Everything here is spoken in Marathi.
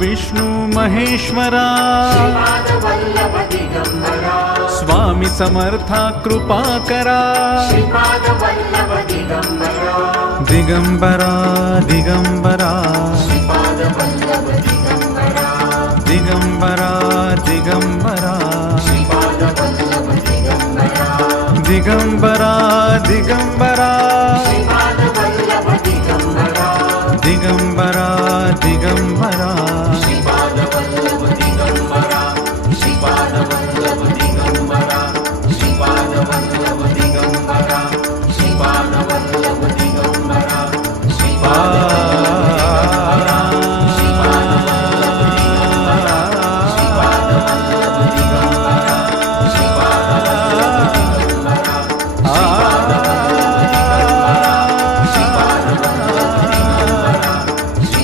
विष्णु महेश्वरा स्वामी समर्था कृपा करा दिगंबरा दिगंबरा दिगंबरा दिगंबरा दिगंबरा दिगंबरा दिगंबरा दिगंबरा